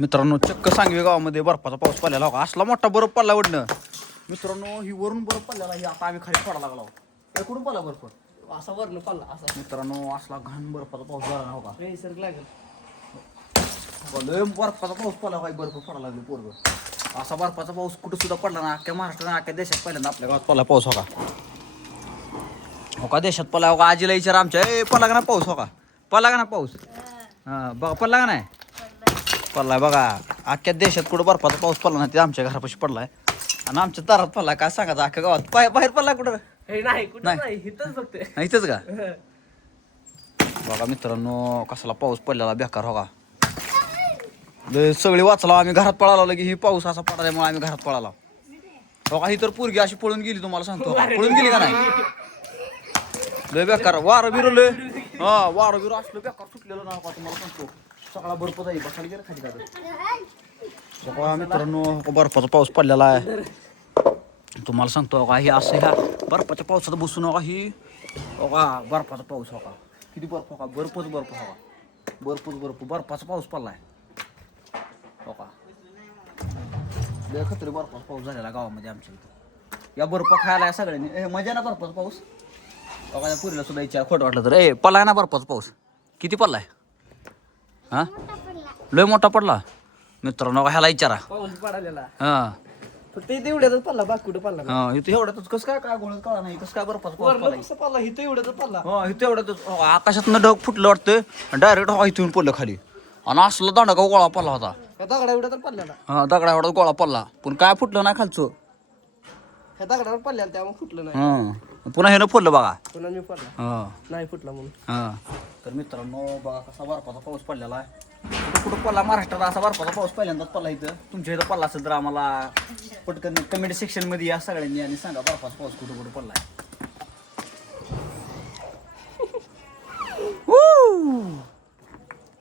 मित्रांनो चक्क सांगवे गावामध्ये बर्फाचा पाऊस पडलेला होता. असला मोठा बर्फ पडला वडनं. मित्रांनो ही वरून बर्फ पडलेला ही आता आम्ही खाली पडायला लागलो. कुठून पडला बर्फ? असा वरण पडला असा. मित्रांनो असला घाण बर्फाचा पाऊस झाला होता. निसर्ग लागेल. लय बर्फाचा पाऊस पडला काही बर्फ पडायला लागलो पोरग. असा बर्फाचा पाऊस कुठं सुद्धा पडला ना. अख्ख्या महाराष्ट्रात अख्ख्या देशात पहिल्यांदा आपल्या गावात पडला पाऊस होता. हो का देशात पडला हो का? आजीला विचार आमच्या पडला का ना पाऊस हो का? पडला का ना पाऊस? हा बघा पडला का नाही? पडलाय बघा. अख्ख्या देशात कुठं बर्फाचा पाऊस पडला नाही ते आमच्या घरापाशी पडलाय आणि आमच्या दारात पडलाय. काय सांगायचं अख्ख्या गावात बाहेर पडला कुठं? हे नाही कुठं नाही इथंच बघते. इथंच का? बघा मित्रांनो कसला पाऊस पडलेला बेकार हो का? सगळी वाचला आम्ही घरात पळाला की ही पाऊस असा पडल्यामुळे आम्ही घरात पळाला हो का? ही तर पोरगी अशी पळून गेली तुम्हाला सांगतो. पळून गेली का नाही? लय बेकार वारं बिरं लय. हा वारं बिरं असलं बेकार सुटलेलं ना का तुम्हाला सांगतो. सगळा बर्फ जाईल बसायला गेलं खाली का मित्रांनो बर्फाचा पाऊस पडलेला आहे. तुम्हाला सांगतो का ही असं ह्या बर्फाच्या पावसात बसून हो का ही हो का बर्फाचा पाऊस हो का? किती बर्फ हो का? बर्फच बर्फ हो का? बर्फाचा पाऊस पडलाय हो का? लय खतरी बर्फाचा पाऊस झालेला गावामध्ये आमच्या इथं. या बर्फ खायला या सगळ्यांनी मजा ना बर्फाचा पाऊस हो का? पुरीला सुद्धा विचार खोटं वाटलं तर पडलाय ना बर्फाचा पाऊस? किती पडलाय? हा लय मोठा पडला मित्रांनो. ह्याला विचारा पाऊस पडालेला. हा फक्त इथे एवढ्याच पडला बाकी कुठं पडला नाही. हा इथं एवढ्यातच कसं काय गोळत कळा नाही कसं काय बर्फाचा पाऊस वरनं पडलाय? कसं पडला इथं एवढ्याच पडला. हो इथं एवढ्यातच आकाशातनं ढग फुटलं वाटतं डायरेक्ट हवा इथून पडलं खाली आणि असलं दांडगा गोळा पडला होता. ह्या दगडा एवढ्या तर पडलेला. हा दगडा एवढा गोळा पडला पण काय फुटलं नाही खालचं. ह्या दगडावर पडलेला त्यामुळे फुटलं नाही. हा पुन्हा हे फुटलं बघा. पुन्हा मी पडला हा नाही फुटला म्हणून. हा तर मित्रांनो बघा कसा बर्फाचा पाऊस पडलेला आहे. कुठं कुठं पडला महाराष्ट्रात असा बर्फाचा पाऊस पहिल्यांदाच पडला इथं. तुमच्या इथं पडला असेल तर आम्हाला पटकन कमेंट सेक्शन मध्ये या सगळ्यांनी आणि सांगा बर्फाचा पाऊस कुठं कुठं पडलाय.